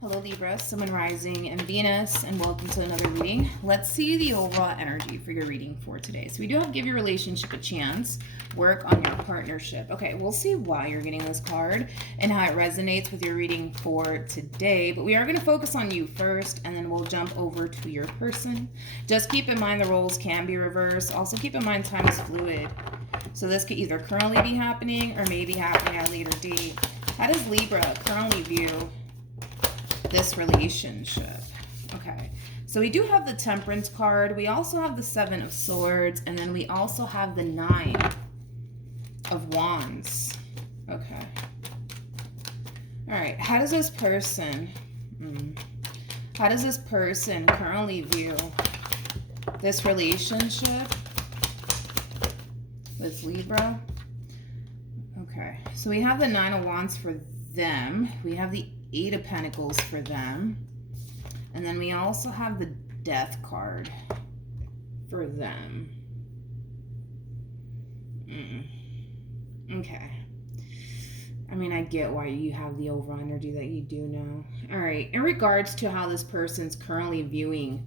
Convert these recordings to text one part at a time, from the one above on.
Hello Libra, Sun, Rising, and Venus, and welcome to another reading. Let's see the overall energy for your reading for today. So we do have Give Your Relationship a Chance, work on your partnership. Okay, we'll see why you're getting this card and how it resonates with your reading for today, but we are going to focus on you first, and then we'll jump over to your person. Just keep in mind the roles can be reversed. Also keep in mind time is fluid. So this could either currently be happening or maybe happening at a later date. How does Libra currently view this relationship? Okay, so we do have the Temperance card. We also have the Seven of Swords, and then we also have the Nine of Wands. Okay. All right. How does this person currently view this relationship with Libra? Okay. So we have the Nine of Wands for them. We have the Eight of Pentacles for them. And then we also have the Death card for them. Okay. I mean, I get why you have the overall energy that you do now. All right. In regards to how this person's currently viewing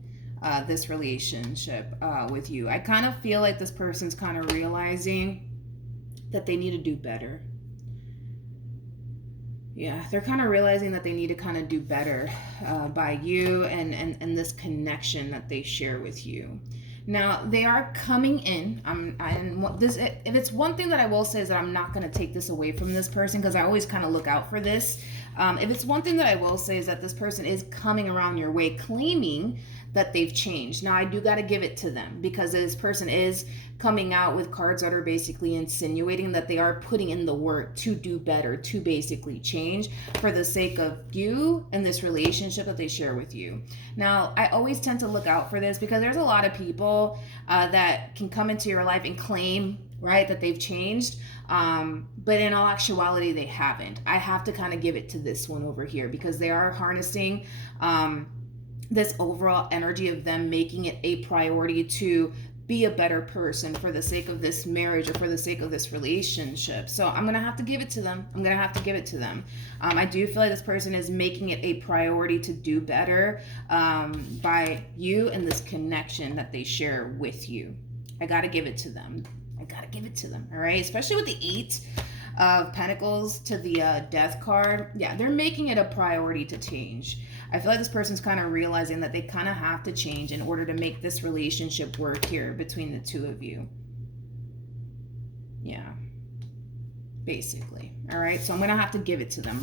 this relationship with you, I kind of feel like this person's kind of realizing that they need to do better. Yeah, they're kind of realizing that they need to kind of do better by you and this connection that they share with you. Now, they are coming in. If it's one thing that I will say is that I'm not going to take this away from this person, because I always kind of look out for this. If it's one thing that I will say is that this person is coming around your way claiming that they've changed. Now, I do got to give it to them, because this person is coming out with cards that are basically insinuating that they are putting in the work to do better, to basically change for the sake of you and this relationship that they share with you. Now, I always tend to look out for this, because there's a lot of people that can come into your life and claim, right, that they've changed. But in all actuality, they haven't. I have to kind of give it to this one over here, because they are harnessing this overall energy of them making it a priority to be a better person for the sake of this marriage or for the sake of this relationship. So I'm going to have to give it to them. I do feel like this person is making it a priority to do better by you and this connection that they share with you. I got to give it to them. All right. Especially with the Eight of Pentacles to the Death card. Yeah, they're making it a priority to change. I feel like this person's kind of realizing that they kind of have to change in order to make this relationship work here between the two of you. Yeah, basically. All right, so I'm going to have to give it to them.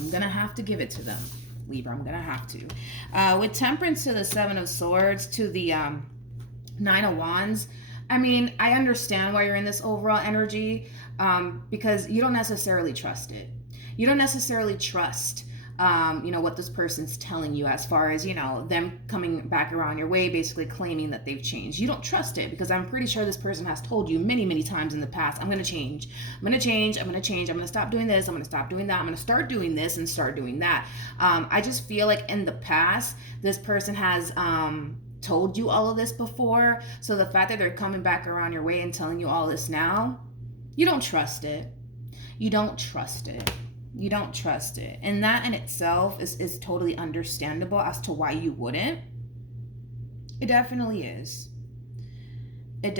Libra. I'm going to have to. With Temperance to the Seven of Swords to the Nine of Wands, I mean, I understand why you're in this overall energy, because you don't necessarily trust it. You don't necessarily trust what this person's telling you, as far as, them coming back around your way, basically claiming that they've changed. You don't trust it, because I'm pretty sure this person has told you many, many times in the past, I'm going to change. I'm going to stop doing this. I'm going to stop doing that. I'm going to start doing this and start doing that. I just feel like in the past, this person has told you all of this before. So the fact that they're coming back around your way and telling you all this now, you don't trust it. And that in itself is totally understandable as to why you wouldn't. It definitely is. But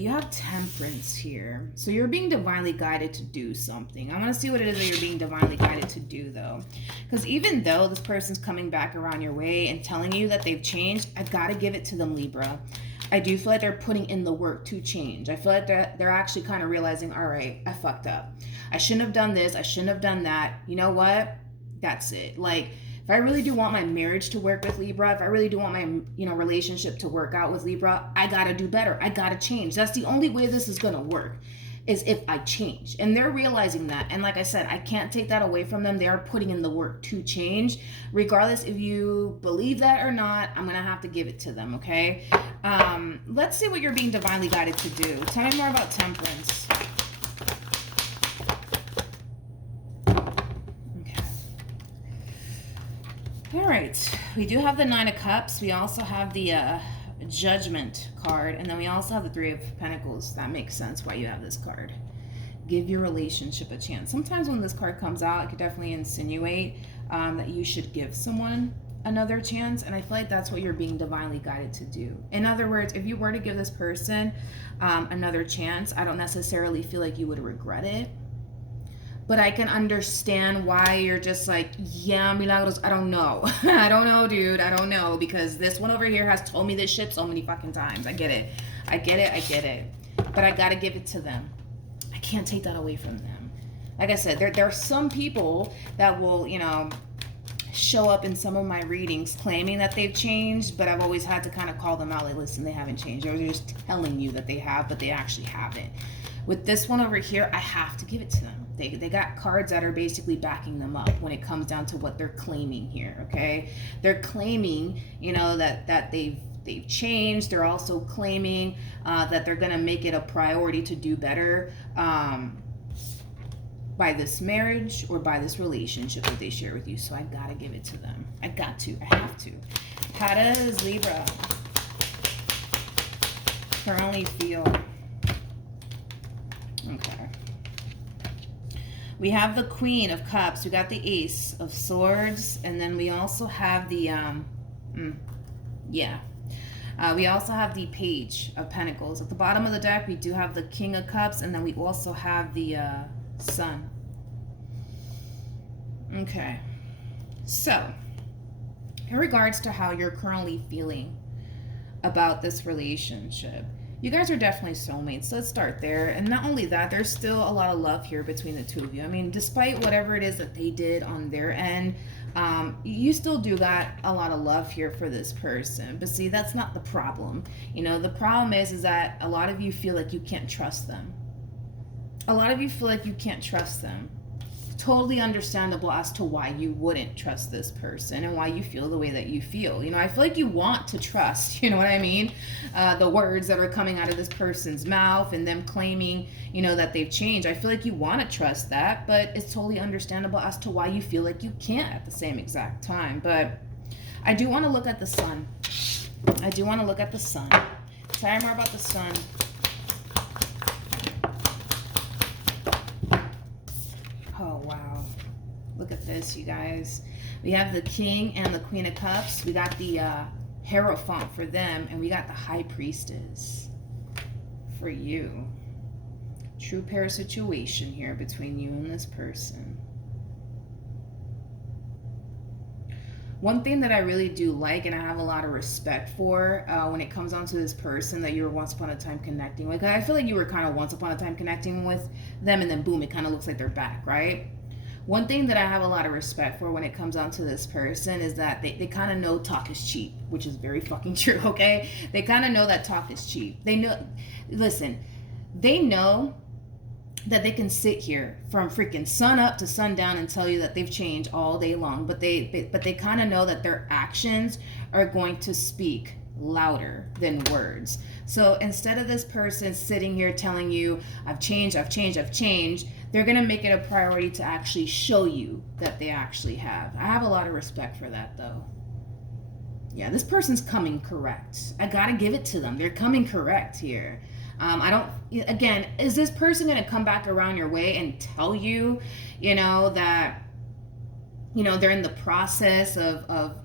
you have Temperance here. So you're being divinely guided to do something. I want to see what it is that you're being divinely guided to do, though. Because even though this person's coming back around your way and telling you that they've changed, I got to give it to them, Libra. I do feel like they're putting in the work to change. I feel like they're actually kind of realizing, all right, I fucked up. I shouldn't have done this. I shouldn't have done that. You know what? That's it. Like, if I really do want my marriage to work with Libra, if I really do want my, relationship to work out with Libra, I got to do better. I got to change. That's the only way this is going to work, is if I change. And they're realizing that. And like I said, I can't take that away from them. They are putting in the work to change. Regardless if you believe that or not, I'm going to have to give it to them, okay? Let's see what you're being divinely guided to do. Tell me more about Temperance. All right, we do have the Nine of Cups. We also have the Judgment card, and then we also have the Three of Pentacles. That makes sense why you have this card. Give your relationship a chance. Sometimes when this card comes out, it could definitely insinuate that you should give someone another chance, and I feel like that's what you're being divinely guided to do. In other words, if you were to give this person another chance, I don't necessarily feel like you would regret it, but I can understand why you're just like, yeah, Milagros, I don't know. I don't know, dude. I don't know, because this one over here has told me this shit so many fucking times. I get it. But I gotta give it to them. I can't take that away from them. Like I said, there are some people that will, show up in some of my readings claiming that they've changed, but I've always had to kind of call them out, like, listen, they haven't changed. They're just telling you that they have, but they actually haven't. With this one over here, I have to give it to them. They got cards that are basically backing them up when it comes down to what they're claiming here, okay? They're claiming, that they've changed. They're also claiming that they're going to make it a priority to do better by this marriage or by this relationship that they share with you. So I got to give it to them. I have to. How does Libra currently feel? Okay. We have the Queen of Cups. We got the Ace of Swords. And then we also have the, we also have the Page of Pentacles. At the bottom of the deck, we do have the King of Cups. And then we also have the Sun. Okay. So, in regards to how you're currently feeling about this relationship, you guys are definitely soulmates. So let's start there. And not only that, there's still a lot of love here between the two of you. I mean, despite whatever it is that they did on their end, you still do got a lot of love here for this person. But see, that's not the problem. The problem is that a lot of you feel like you can't trust them. Totally understandable as to why you wouldn't trust this person and why you feel the way that you feel. I feel like you want to trust, you know what I mean? The words that are coming out of this person's mouth and them claiming, that they've changed. I feel like you want to trust that, but it's totally understandable as to why you feel like you can't at the same exact time. But I do want to look at the Sun. Tell me more about the Sun. Oh, wow. Look at this, you guys. We have the King and the Queen of Cups. We got the Hierophant for them. And we got the High Priestess for you. True pair situation here between you and this person. One thing that I really do like and I have a lot of respect for when it comes down to this person that you were once upon a time connecting with. I feel like you were kind of once upon a time connecting with them and then boom, it kind of looks like they're back, right? One thing that I have a lot of respect for when it comes down to this person is that they kind of know talk is cheap, which is very fucking true, okay? They kind of know that talk is cheap. They know that they can sit here from freaking sun up to sundown and tell you that they've changed all day long, but they kind of know that their actions are going to speak louder than words. So instead of this person sitting here telling you, I've changed, they're going to make it a priority to actually show you that they actually have. I have a lot of respect for that, though. Yeah, this person's coming correct. I got to give it to them. They're coming correct here. Again, is this person going to come back around your way and tell you, that, they're in the process of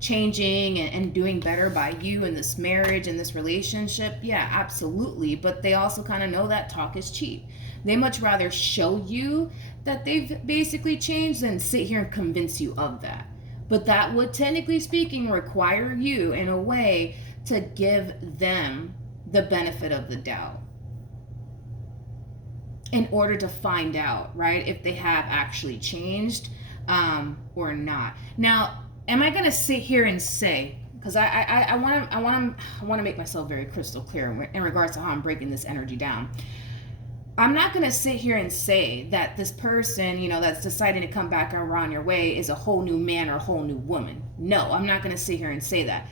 changing and doing better by you in this marriage and this relationship? Yeah, absolutely. But they also kind of know that talk is cheap. They much rather show you that they've basically changed than sit here and convince you of that. But that would, technically speaking, require you in a way to give them the benefit of the doubt in order to find out, right, if they have actually changed or not. Now, am I going to sit here and say, because I want to make myself very crystal clear in regards to how I'm breaking this energy down. I'm not going to sit here and say that this person, that's deciding to come back around your way is a whole new man or a whole new woman. No, I'm not going to sit here and say that.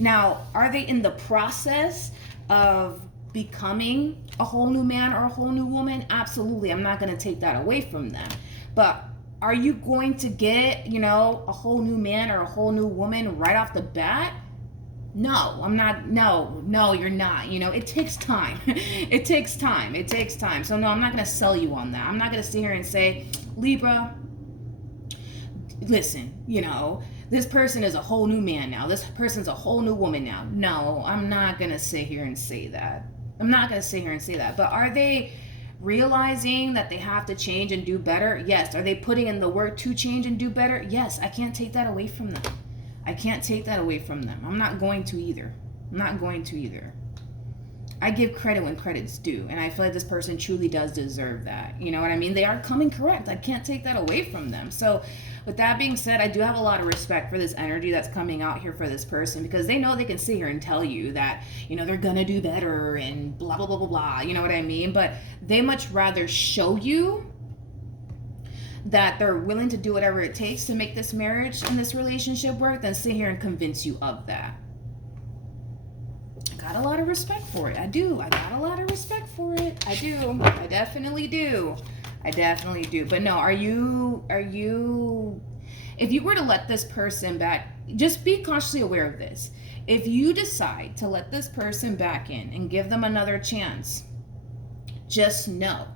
Now, are they in the process of becoming a whole new man or a whole new woman? Absolutely. I'm not going to take that away from them. But are you going to get, a whole new man or a whole new woman right off the bat? No, I'm not. No, you're not. You know, it takes time. It takes time. It takes time. So no, I'm not going to sell you on that. I'm not going to sit here and say, Libra, listen, you know, this person is a whole new man now. This person's a whole new woman now. No, I'm not going to sit here and say that. I'm not going to sit here and say that. But are they realizing that they have to change and do better? Yes. Are they putting in the work to change and do better? Yes. I can't take that away from them. I can't take that away from them. I'm not going to either. I'm not going to either. I give credit when credit's due, and I feel like this person truly does deserve that. You know what I mean? They are coming correct. I can't take that away from them. So with that being said, I do have a lot of respect for this energy that's coming out here for this person, because they know they can sit here and tell you that, you know, they're gonna do better and blah, blah, blah, blah, blah. You know what I mean? But they much rather show you that they're willing to do whatever it takes to make this marriage and this relationship work than sit here and convince you of that. I got a lot of respect for it. I do. I got a lot of respect for it. I do. I definitely do. I definitely do. But no, are you, if you were to let this person back, just be consciously aware of this. If you decide to let this person back in and give them another chance, just know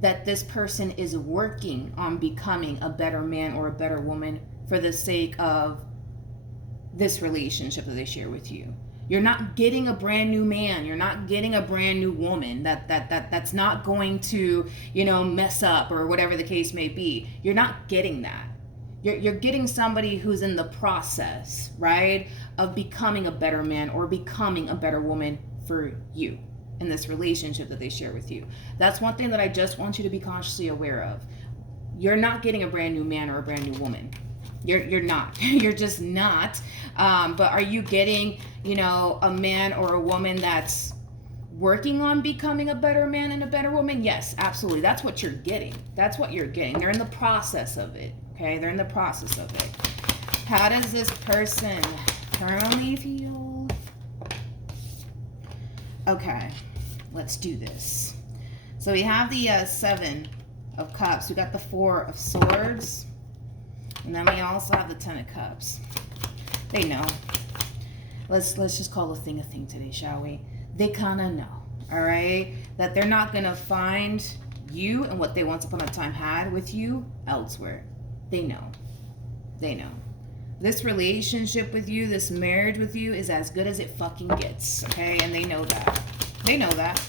that this person is working on becoming a better man or a better woman for the sake of this relationship that they share with you. You're not getting a brand new man. You're not getting a brand new woman that's not going to, you know, mess up or whatever the case may be. You're not getting that. You're getting somebody who's in the process, right, of becoming a better man or becoming a better woman for you in this relationship that they share with you. That's one thing that I just want you to be consciously aware of. You're not getting a brand new man or a brand new woman. You're not. You're just not. But are you getting, you know, a man or a woman that's working on becoming a better man and a better woman? Yes, absolutely. That's what you're getting. That's what you're getting. They're in the process of it. Okay, they're in the process of it. How does this person currently feel? Okay, let's do this. So we have the 7 of Cups. We got the 4 of Swords. And then we also have the 10 of Cups. They know. Let's just call a thing today, shall we? They kind of know, all right? That they're not going to find you and what they once upon a time had with you elsewhere. They know. They know. This relationship with you, this marriage with you is as good as it fucking gets, okay? And they know that. They know that.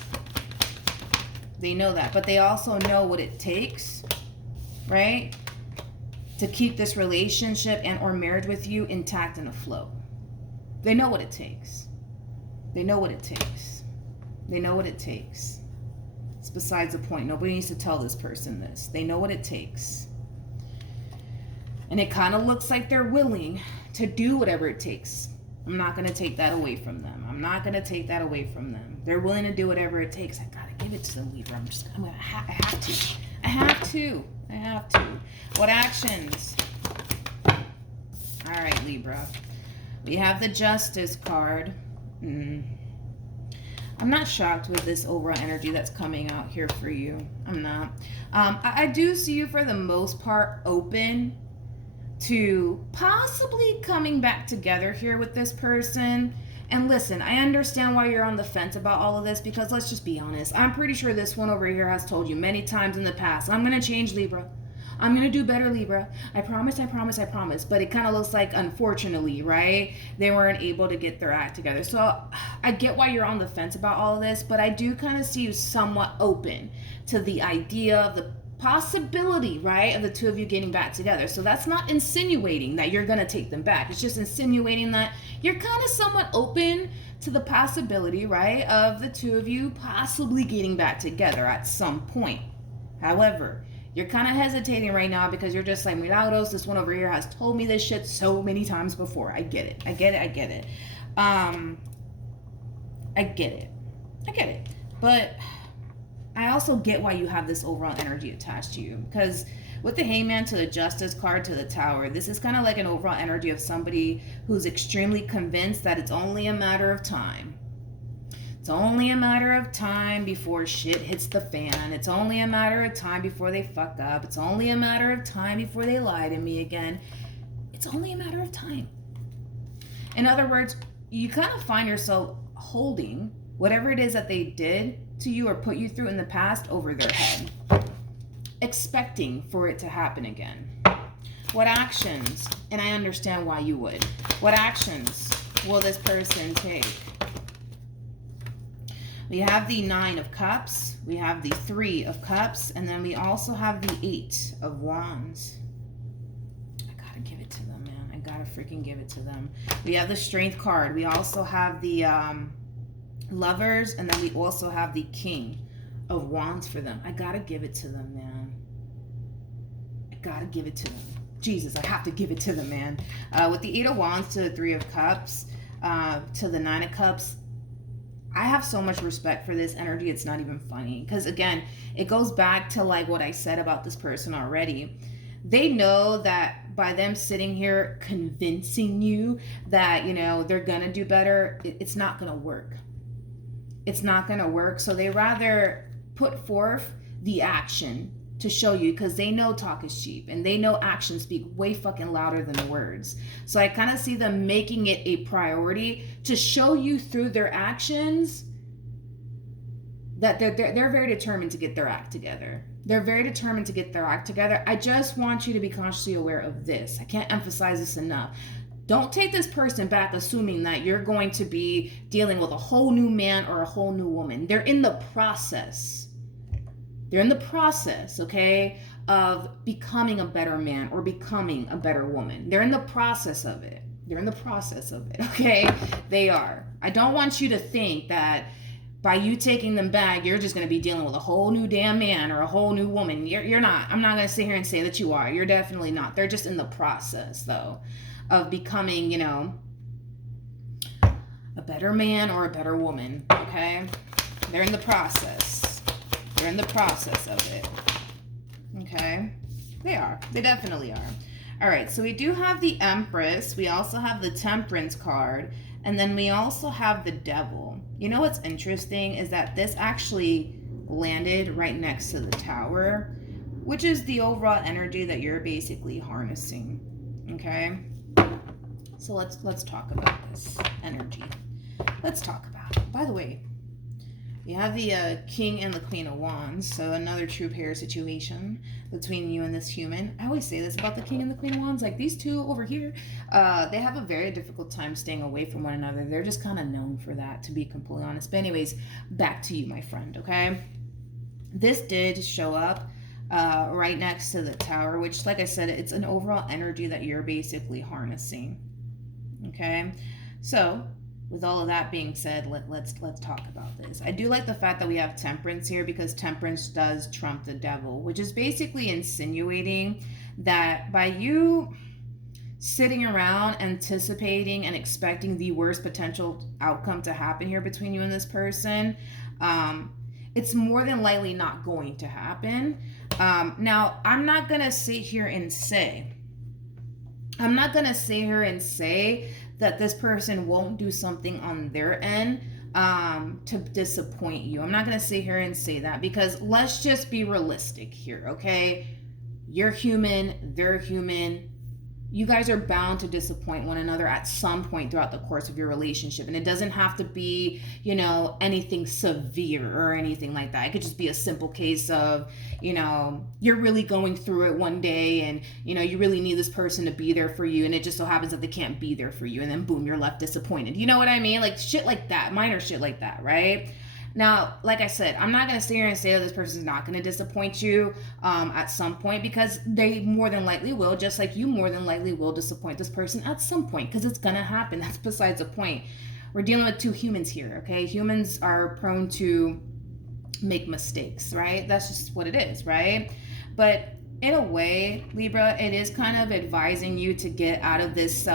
They know that. But they also know what it takes, right, to keep this relationship and or marriage with you intact and afloat. They know what it takes. They know what it takes. They know what it takes. It's besides the point. Nobody needs to tell this person this. They know what it takes. And it kind of looks like they're willing to do whatever it takes. I'm not going to take that away from them. I'm not going to take that away from them. They're willing to do whatever it takes. I got to give it to them, Libra. I have to. I have to. I have to. What actions? All right, Libra. We have the Justice card. I'm not shocked with this overall energy that's coming out here for you. I'm not. I do see you for the most part open to possibly coming back together here with this person. And listen, I understand why you're on the fence about all of this, because let's just be honest. I'm pretty sure this one over here has told you many times in the past, I'm going to change, Libra. I'm going to do better, Libra. I promise, I promise, I promise. But it kind of looks like, unfortunately, right, they weren't able to get their act together. So I get why you're on the fence about all of this, but I do kind of see you somewhat open to the idea of the possibility, right, of the two of you getting back together. So that's not insinuating that you're going to take them back. It's just insinuating that you're kind of somewhat open to the possibility, right, of the two of you possibly getting back together at some point. However, you're kind of hesitating right now because you're just like, Milagros, this one over here has told me this shit so many times before. I get it. I get it. I get it. I get it. I get it. But I also get why you have this overall energy attached to you, because with the Hangman to the Justice card to the Tower, this is kind of like an overall energy of somebody who's extremely convinced that it's only a matter of time. It's only a matter of time before shit hits the fan. It's only a matter of time before they fuck up. It's only a matter of time before they lie to me again. It's only a matter of time. In other words, you kind of find yourself holding whatever it is that they did to you or put you through in the past over their head, expecting for it to happen again. What actions, and I understand why you would, what actions will this person take? We have the 9 of Cups, we have the 3 of Cups, and then we also have the 8 of Wands. I gotta give it to them, man. I gotta freaking give it to them. We have the Strength card. We also have the Lovers, and then we also have the King of Wands for them. I gotta give it to them, man. I gotta give it to them. Jesus, I have to give it to them, man. With the 8 of Wands to the 3 of Cups, to the 9 of Cups, I have so much respect for this energy. It's not even funny. Because again, it goes back to like what I said about this person already. They know that by them sitting here convincing you that, you know, they're going to do better, it's not going to work. It's not going to work. So they rather put forth the action to show you, because they know talk is cheap and they know actions speak way fucking louder than the words. So I kind of see them making it a priority to show you through their actions that they're very determined to get their act together. They're very determined to get their act together. I just want you to be consciously aware of this. I can't emphasize this enough. Don't take this person back assuming that you're going to be dealing with a whole new man or a whole new woman. They're in the process. They're in the process, okay, of becoming a better man or becoming a better woman. They're in the process of it. They're in the process of it, okay? They are. I don't want you to think that by you taking them back, you're just going to be dealing with a whole new damn man or a whole new woman. You're not. I'm not going to sit here and say that you are. You're definitely not. They're just in the process, though, of becoming, you know, a better man or a better woman, okay? They're in the process. They're in the process of it. Okay? They are. They definitely are. All right, so we do have the Empress. We also have the Temperance card. And then we also have the Devil. You know what's interesting is that this actually landed right next to the Tower, which is the overall energy that you're basically harnessing. Okay? So let's talk about this energy. Let's talk about it. By the way, you have the King and the Queen of Wands, so another true pair situation between you and this human. I always say this about the King and the Queen of Wands, like these two over here, they have a very difficult time staying away from one another. They're just kind of known for that, to be completely honest. But anyways, back to you, my friend, okay? This did show up right next to the Tower, which, like I said, it's an overall energy that you're basically harnessing, okay? So with all of that being said, let's talk about this. I do like the fact that we have Temperance here, because Temperance does trump the Devil, which is basically insinuating that by you sitting around anticipating and expecting the worst potential outcome to happen here between you and this person, it's more than likely not going to happen. Now, I'm not going to sit here and say that this person won't do something on their end to disappoint you. I'm not going to sit here and say that, because let's just be realistic here, okay? You're human, they're human. You guys are bound to disappoint one another at some point throughout the course of your relationship. And it doesn't have to be, you know, anything severe or anything like that. It could just be a simple case of, you know, you're really going through it one day and, you know, you really need this person to be there for you. And it just so happens that they can't be there for you. And then boom, you're left disappointed. You know what I mean? Like shit like that, minor shit like that, right? Now, like I said, I'm not going to sit here and say that this person is not going to disappoint you at some point, because they more than likely will, just like you more than likely will disappoint this person at some point, because it's going to happen. That's besides the point. We're dealing with two humans here, okay? Humans are prone to make mistakes, right? That's just what it is, right? But in a way, Libra, it is kind of advising you to get out of this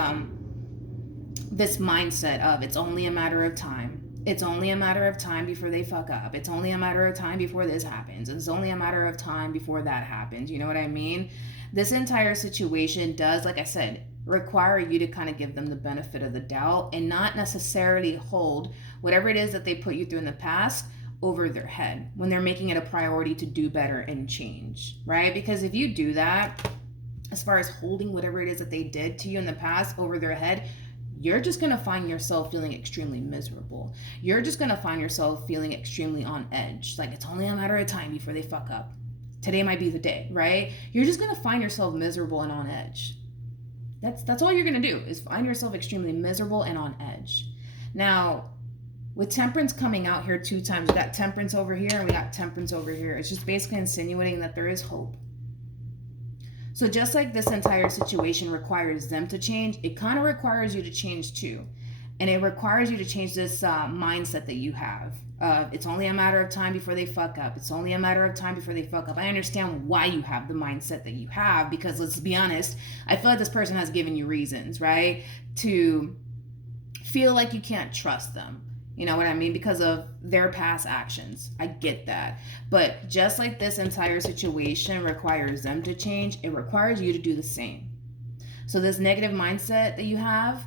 this mindset of it's only a matter of time. It's only a matter of time before they fuck up. It's only a matter of time before this happens. It's only a matter of time before that happens. You know what I mean? This entire situation does, like I said, require you to kind of give them the benefit of the doubt and not necessarily hold whatever it is that they put you through in the past over their head when they're making it a priority to do better and change, right? Because if you do that, as far as holding whatever it is that they did to you in the past over their head, you're just going to find yourself feeling extremely miserable. You're just going to find yourself feeling extremely on edge. Like, it's only a matter of time before they fuck up. Today might be the day, right? You're just going to find yourself miserable and on edge. That's all you're going to do, is find yourself extremely miserable and on edge. Now, with temperance coming out here 2 times, we got temperance over here and we got temperance over here. It's just basically insinuating that there is hope. So just like this entire situation requires them to change, it kind of requires you to change too. And it requires you to change this mindset that you have. It's only a matter of time before they fuck up. It's only a matter of time before they fuck up. I understand why you have the mindset that you have, because let's be honest, I feel like this person has given you reasons, right? To feel like you can't trust them. You know what I mean? Because of their past actions. I get that. But just like this entire situation requires them to change, it requires you to do the same. So this negative mindset that you have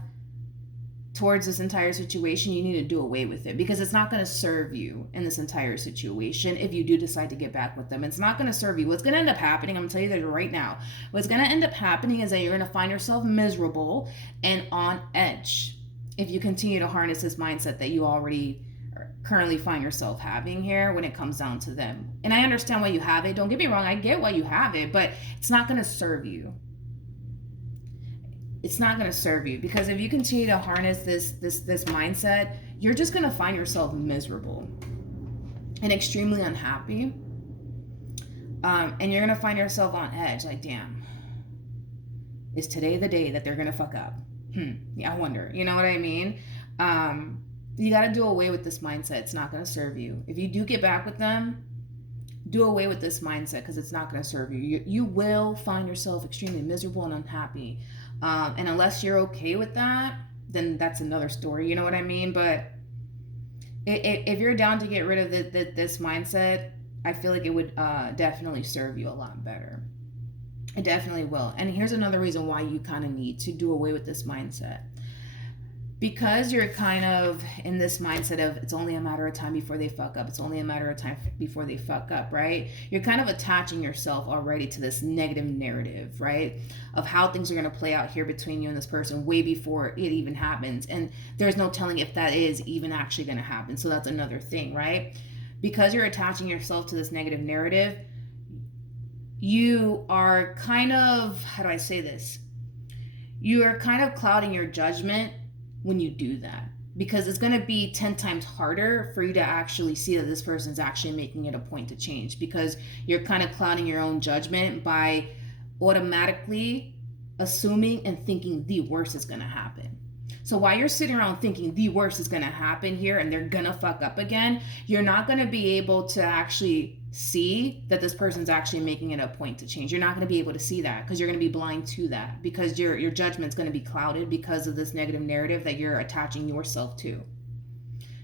towards this entire situation, you need to do away with it, because it's not going to serve you in this entire situation. If you do decide to get back with them, it's not going to serve you. What's going to end up happening, I'm going to tell you that right now, what's going to end up happening is that you're going to find yourself miserable and on edge if you continue to harness this mindset that you already currently find yourself having here when it comes down to them. And I understand why you have it. Don't get me wrong. I get why you have it, but it's not going to serve you. It's not going to serve you, because if you continue to harness this mindset, you're just going to find yourself miserable and extremely unhappy. And you're going to find yourself on edge. Like, damn, is today the day that they're going to fuck up? Yeah, I wonder. You know what I mean? You got to do away with this mindset. It's not going to serve you. If you do get back with them, do away with this mindset, because it's not going to serve you. You will find yourself extremely miserable and unhappy. And unless you're okay with that, then that's another story. You know what I mean? But if you're down to get rid of this mindset, I feel like it would definitely serve you a lot better. It definitely will. And here's another reason why you kind of need to do away with this mindset. Because you're kind of in this mindset of it's only a matter of time before they fuck up. It's only a matter of time before they fuck up, right? You're kind of attaching yourself already to this negative narrative, right? Of how things are going to play out here between you and this person way before it even happens. And there's no telling if that is even actually going to happen. So that's another thing, right? Because you're attaching yourself to this negative narrative, you are kind of, how do I say this? You are kind of clouding your judgment when you do that, because it's going to be 10 times harder for you to actually see that this person's actually making it a point to change, because you're kind of clouding your own judgment by automatically assuming and thinking the worst is going to happen. So while you're sitting around thinking the worst is going to happen here and they're going to fuck up again, you're not going to be able to actually see that this person's actually making it a point to change. You're not going to be able to see that, because you're going to be blind to that, because your judgment's going to be clouded because of this negative narrative that you're attaching yourself to.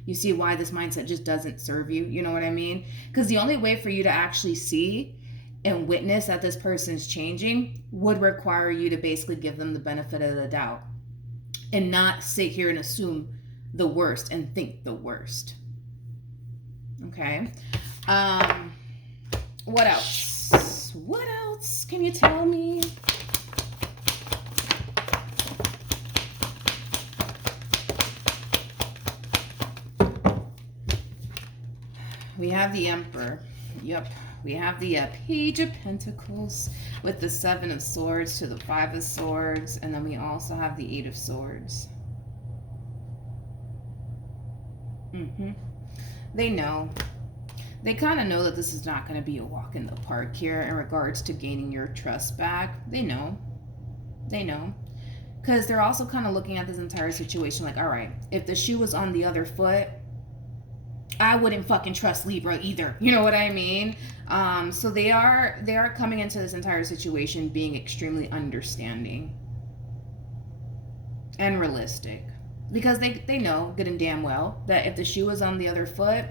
You see why this mindset just doesn't serve you? You know what I mean? Because the only way for you to actually see and witness that this person's changing would require you to basically give them the benefit of the doubt and not sit here and assume the worst and think the worst. Okay? What else? What else can you tell me? We have the Emperor. Yep. We have the Page of Pentacles with the 7 of Swords to the 5 of Swords. And then we also have the 8 of Swords. They know. They kind of know that this is not going to be a walk in the park here in regards to gaining your trust back. They know. They know. Because they're also kind of looking at this entire situation like, all right, if the shoe was on the other foot, I wouldn't fucking trust Libra either. You know what I mean? So they are coming into this entire situation being extremely understanding and realistic. Because they know good and damn well that if the shoe was on the other foot,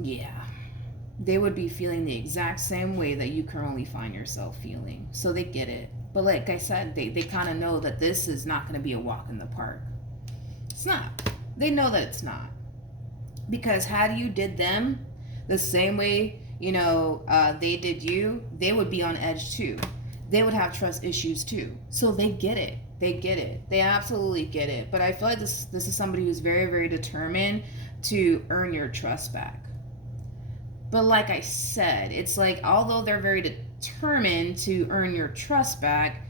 yeah, they would be feeling the exact same way that you currently find yourself feeling. So they get it. But like I said, they kind of know that this is not going to be a walk in the park. It's not. They know that it's not. Because had you did them the same way, they did you, they would be on edge too. they would have trust issues too. So they get it. They get it. They absolutely get it. But I feel like this is somebody who's very, very determined to earn your trust back. But like I said, it's like, although they're very determined to earn your trust back,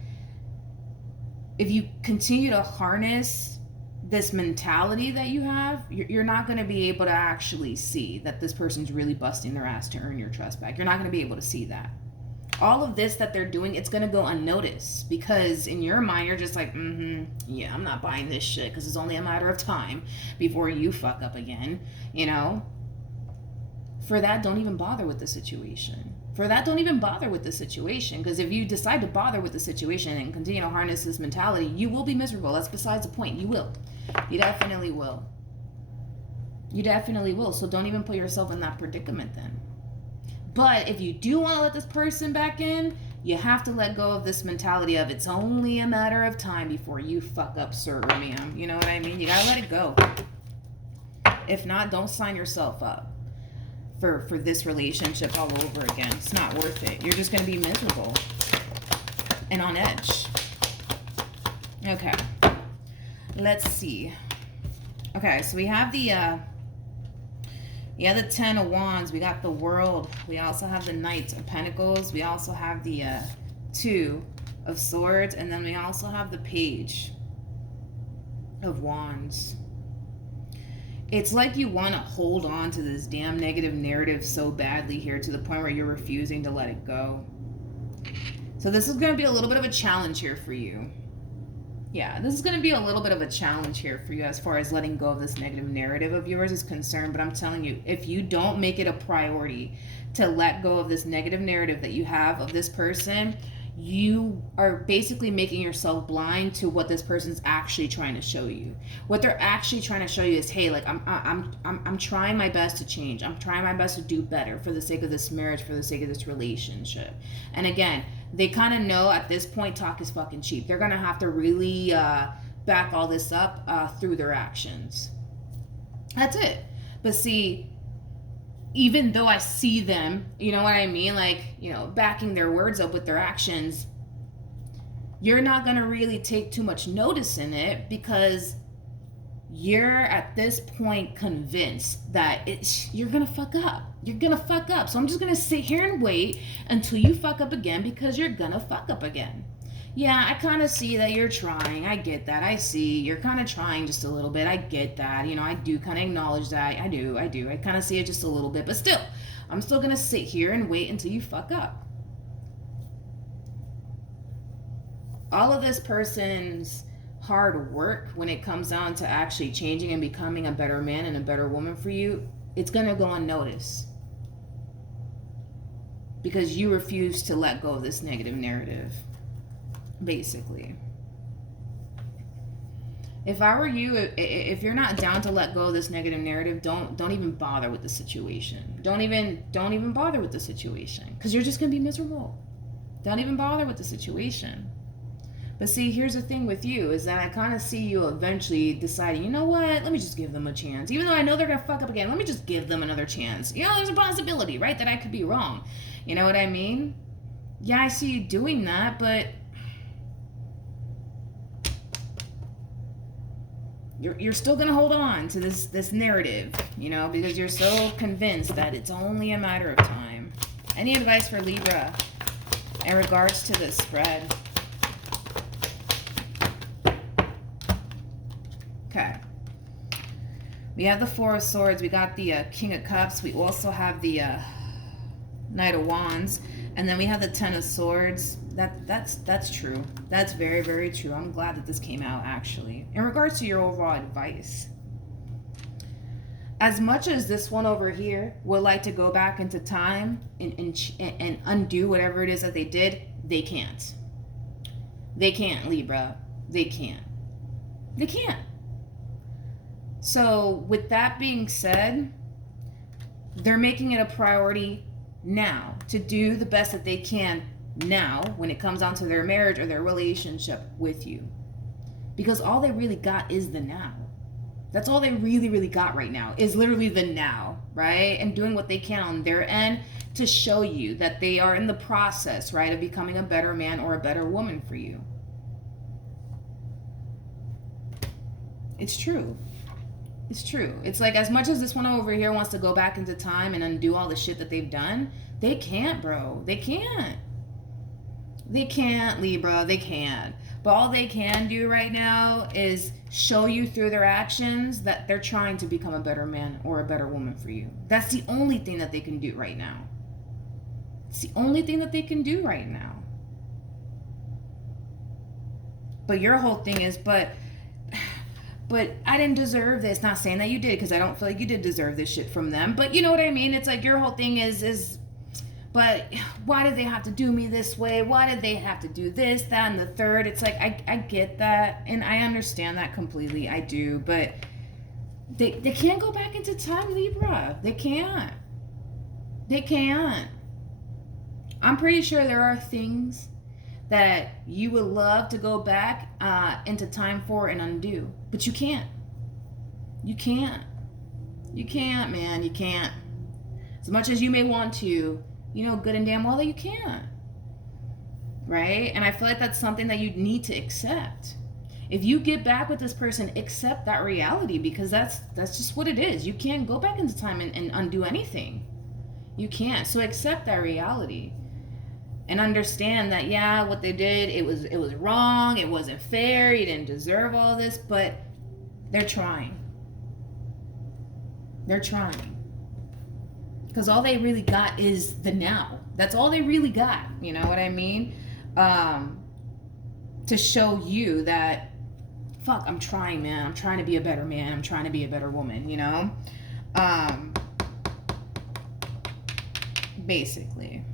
if you continue to harness this mentality that you have, you're not going to be able to actually see that this person's really busting their ass to earn your trust back. You're not going to be able to see that. All of this that they're doing, it's going to go unnoticed, because in your mind, you're just like, yeah, I'm not buying this shit, because it's only a matter of time before you fuck up again, you know? For that, don't even bother with the situation. Because if you decide to bother with the situation and continue to harness this mentality, you will be miserable. That's besides the point. You will. You definitely will. So don't even put yourself in that predicament then. But if you do want to let this person back in, you have to let go of this mentality of it's only a matter of time before you fuck up, sir or ma'am. You know what I mean? You gotta let it go. If not, don't sign yourself up for this relationship all over again. It's not worth it. You're just gonna be miserable and on edge. Okay. Let's see. Okay, so we have the 10 of Wands. We got the World. We also have the Knight of Pentacles. We also have the 2 of Swords. And then we also have the Page of Wands. It's like you want to hold on to this damn negative narrative so badly here, to the point where you're refusing to let it go. So this is going to be a little bit of a challenge here for you. Yeah, this is going to be a little bit of a challenge here for you as far as letting go of this negative narrative of yours is concerned. But I'm telling you, if you don't make it a priority to let go of this negative narrative that you have of this person, you are basically making yourself blind to what this person's actually trying to show you. What they're actually trying to show you is, hey, like I'm trying my best to change. I'm trying my best to do better for the sake of this marriage, for the sake of this relationship. And again, they kind of know at this point talk is fucking cheap. They're gonna have to really back all this up through their actions. That's it. But see, even though I see them, you know what I mean? Like, you know, backing their words up with their actions, you're not going to really take too much notice in it, because you're at this point convinced that you're going to fuck up. You're going to fuck up. So I'm just going to sit here and wait until you fuck up again, because you're going to fuck up again. Yeah, I kind of see that you're trying. I get that. I see you're kind of trying just a little bit. I get that. You know, I do kind of acknowledge that. I do. I kind of see it just a little bit. But still, I'm still going to sit here and wait until you fuck up. All of this person's hard work when it comes down to actually changing and becoming a better man and a better woman for you, it's going to go unnoticed. Because you refuse to let go of this negative narrative. Basically, if I were you, if you're not down to let go of this negative narrative, don't even bother with the situation. Don't even bother with the situation, because you're just gonna be miserable. Don't even bother with the situation. But see, here's the thing with you, is that I kind of see you eventually deciding, you know what, let me just give them a chance. Even though I know they're gonna fuck up again, let me just give them another chance. You know, there's a possibility, right, that I could be wrong. You know what I mean? Yeah, I see you doing that, but you're still going to hold on to this narrative, you know, because you're so convinced that it's only a matter of time. Any advice for Libra in regards to this spread? Okay. We have the 4 of Swords. We got the King of Cups. We also have the Knight of Wands. And then we have the 10 of Swords. That's true. That's very, very true. I'm glad that this came out, actually. In regards to your overall advice, as much as this one over here would like to go back into time and undo whatever it is that they did, they can't. They can't, Libra. They can't. They can't. So with that being said, they're making it a priority now to do the best that they can now when it comes down to their marriage or their relationship with you, because all they really got is the now. That's all they really got right now, is literally the now, right? And doing what they can on their end to show you that they are in the process, right, of becoming a better man or a better woman for you. It's true. It's true. It's like, as much as this one over here wants to go back into time and undo all the shit that they've done, they can't, bro. They can't. They can't, Libra. They can't. But all they can do right now is show you through their actions that they're trying to become a better man or a better woman for you. That's the only thing that they can do right now. It's the only thing that they can do right now. But your whole thing is, but I didn't deserve this. Not saying that you did, because I don't feel like you did deserve this shit from them. But you know what I mean? It's like your whole thing is, but why did they have to do me this way? Why did they have to do this, that, and the third? It's like, I get that, and I understand that completely. I do, but they can't go back into time, Libra. They can't. They can't. I'm pretty sure there are things that you would love to go back into time for and undo, but you can't. You can't. You can't, man. You can't. As much as you may want to, you know good and damn well that you can't. Right? And I feel like that's something that you need to accept. If you get back with this person, accept that reality, because that's just what it is. You can't go back into time and undo anything. You can't. So accept that reality. And understand that, yeah, what they did, it was wrong, it wasn't fair, you didn't deserve all this, but they're trying. They're trying. Because all they really got is the now. That's all they really got, you know what I mean? To show you that, fuck, I'm trying, man. I'm trying to be a better man. I'm trying to be a better woman, you know? Basically.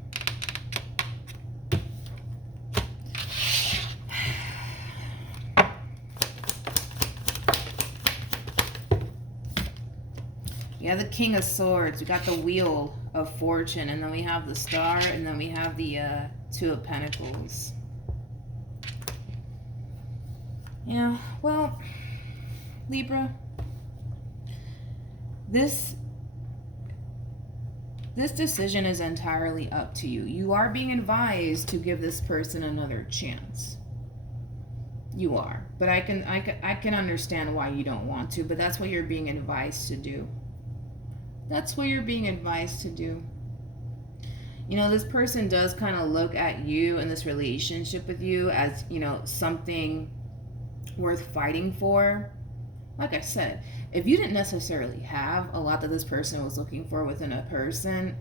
Yeah, the King of Swords. We got the Wheel of Fortune, and then we have the Star, and then we have the Two of Pentacles. Yeah, well, Libra, this decision is entirely up to you. You are being advised to give this person another chance. You are, but I can understand why you don't want to, but that's what you're being advised to do. That's what you're being advised to do. You know, this person does kind of look at you and this relationship with you as, you know, something worth fighting for. Like I said, if you didn't necessarily have a lot that this person was looking for within a person,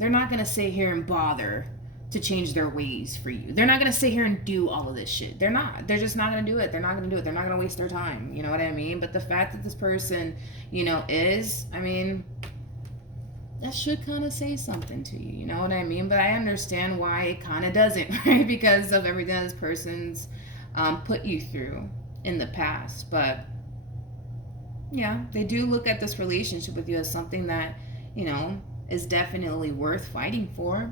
they're not going to sit here and bother to change their ways for you. They're not going to sit here and do all of this shit. They're not. They're just not going to do it. They're not going to do it. They're not going to waste their time. You know what I mean? But the fact that this person, you know, is, I mean, that should kind of say something to you. You know what I mean? But I understand why it kind of doesn't, right? Because of everything that this person's put you through in the past. But yeah, they do look at this relationship with you as something that, you know, is definitely worth fighting for.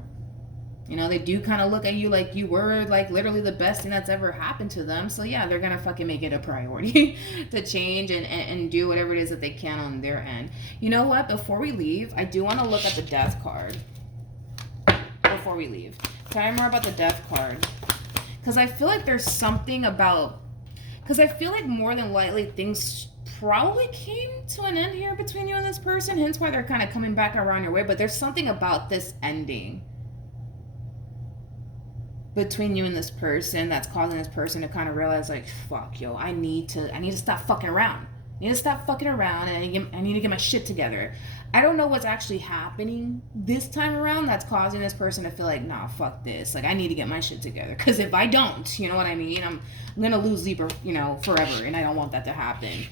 You know, they do kind of look at you like you were like literally the best thing that's ever happened to them. So yeah, they're gonna fucking make it a priority to change and do whatever it is that they can on their end. You know what? Before we leave, I do want to look at the Death card. Before we leave, tell me more about the Death card, because I feel like there's something about, because I feel like more than likely things probably came to an end here between you and this person, hence why they're kind of coming back around your way. But there's something about this ending between you and this person that's causing this person to kind of realize, like, fuck, yo, I need to stop fucking around. I need to stop fucking around, and I need to get my shit together. I don't know what's actually happening this time around that's causing this person to feel like, nah, fuck this. Like, I need to get my shit together. Because if I don't, you know what I mean? I'm going to lose Libra, you know, forever, and I don't want that to happen.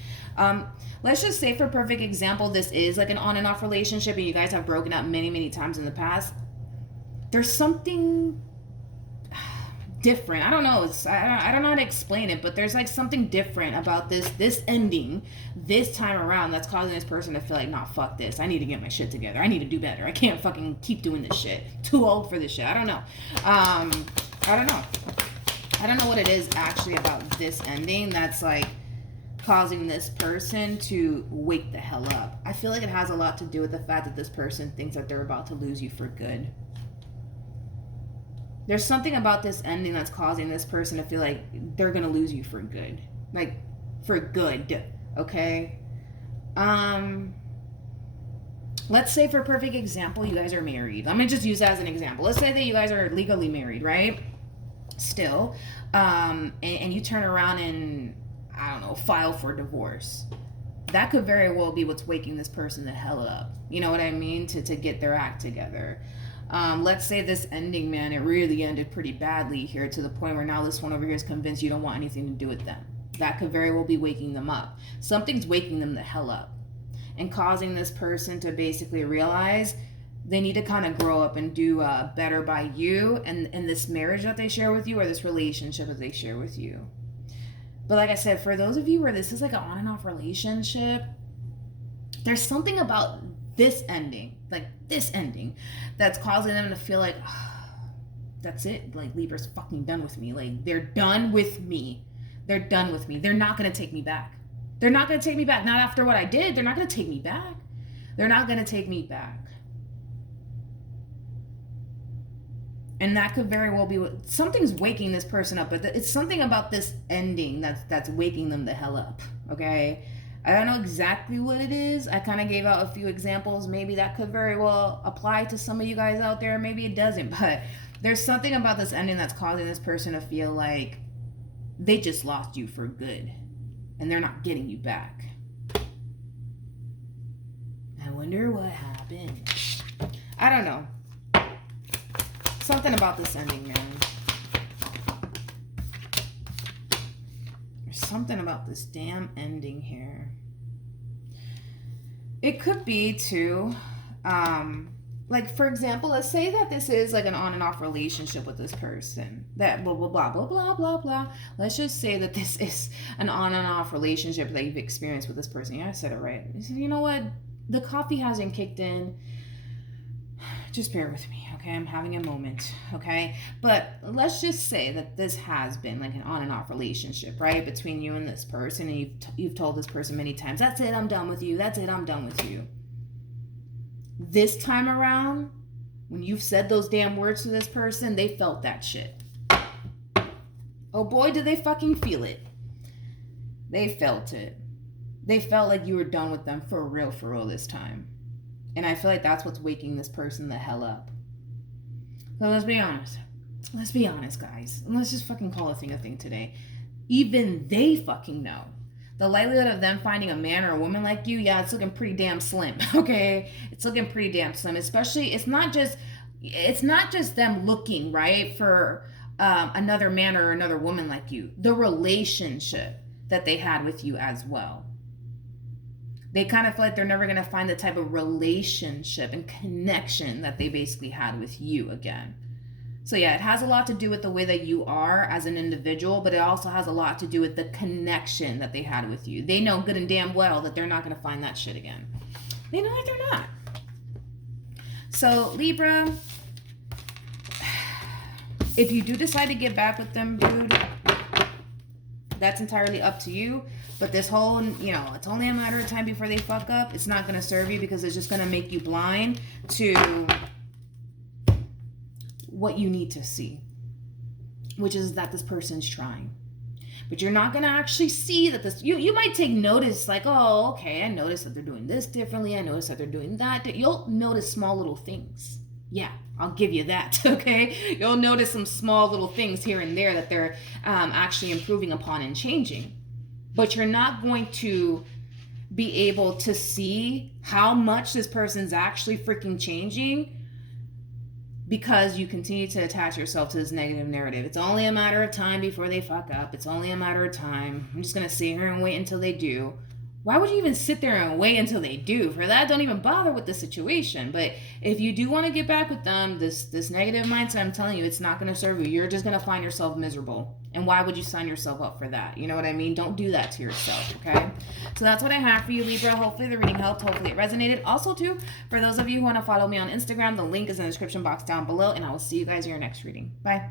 Let's just say, for perfect example, this is like an on and off relationship, and you guys have broken up many, many times in the past. There's something different. I don't know. I don't know how to explain it, but there's like something different about this ending this time around that's causing this person to feel like, nah, fuck this. I need to get my shit together. I need to do better. I can't fucking keep doing this shit. Too old for this shit. I don't know. I don't know. I don't know what it is actually about this ending that's like, causing this person to wake the hell up. I feel like it has a lot to do with the fact that this person thinks that they're about to lose you for good. There's something about this ending that's causing this person to feel like they're going to lose you for good. Like, for good, okay? Let's say, for a perfect example, you guys are married. Let me just use that as an example. Let's say that you guys are legally married, right? Still. And you turn around and, I don't know, file for divorce. That could very well be what's waking this person the hell up. You know what I mean? To get their act together. Let's say this ending, man, it really ended pretty badly here, to the point where now this one over here is convinced you don't want anything to do with them. That could very well be waking them up. Something's waking them the hell up and causing this person to basically realize they need to kind of grow up and do better by you and this marriage that they share with you, or this relationship that they share with you. But like I said, for those of you where this is like an on and off relationship, there's something about this ending, that's causing them to feel like, oh, that's it. Like, Libra's fucking done with me. Like, they're done with me. They're done with me. They're not going to take me back. They're not going to take me back. Not after what I did. They're not going to take me back. They're not going to take me back. And that could very well be what something's waking this person up, but it's something about this ending that's waking them the hell up. Okay. I don't know exactly what it is. I kind of gave out a few examples. Maybe that could very well apply to some of you guys out there. Maybe it doesn't. But there's something about this ending that's causing this person to feel like they just lost you for good. And they're not getting you back. I wonder what happened. I don't know. Something about this ending, man. Something about this damn ending here. It could be too, like, for example, let's say that this is like an on and off relationship with this person, that blah blah blah blah blah blah blah. Let's just say that this is an on and off relationship that you've experienced with this person. Yeah, I said it right. You said, you know what, the coffee hasn't kicked in. Just bear with me, okay? I'm having a moment, okay? But let's just say that this has been like an on and off relationship, right? Between you and this person, and you've told this person many times, that's it, I'm done with you. That's it, I'm done with you. This time around, when you've said those damn words to this person, they felt that shit. Oh boy, did they fucking feel it. They felt it. They felt like you were done with them for real this time. And I feel like that's what's waking this person the hell up. So let's be honest. Let's be honest, guys. And let's just fucking call a thing today. Even they fucking know. The likelihood of them finding a man or a woman like you, yeah, it's looking pretty damn slim, okay? It's looking pretty damn slim. Especially, it's not just them looking, right, for another man or another woman like you. The relationship that they had with you as well. They kind of feel like they're never going to find the type of relationship and connection that they basically had with you again. So yeah, it has a lot to do with the way that you are as an individual, but it also has a lot to do with the connection that they had with you. They know good and damn well that they're not going to find that shit again. They know that they're not. So Libra, if you do decide to get back with them, dude, that's entirely up to you. But this whole, it's only a matter of time before they fuck up. It's not going to serve you, because it's just going to make you blind to what you need to see, which is that this person's trying. But you're not going to actually see that this, you might take notice, like, oh, okay, I noticed that they're doing this differently. I noticed that they're doing that. You'll notice small little things. Yeah, I'll give you that, okay? You'll notice some small little things here and there that they're actually improving upon and changing. But you're not going to be able to see how much this person's actually freaking changing, because you continue to attach yourself to this negative narrative. It's only a matter of time before they fuck up. It's only a matter of time. I'm just going to sit here and wait until they do. Why would you even sit there and wait until they do? For that, don't even bother with the situation. But if you do want to get back with them, this negative mindset, I'm telling you, it's not going to serve you. You're just going to find yourself miserable. And why would you sign yourself up for that? You know what I mean? Don't do that to yourself, okay? So that's what I have for you, Libra. Hopefully the reading helped. Hopefully it resonated. Also, too, for those of you who want to follow me on Instagram, the link is in the description box down below. And I will see you guys in your next reading. Bye.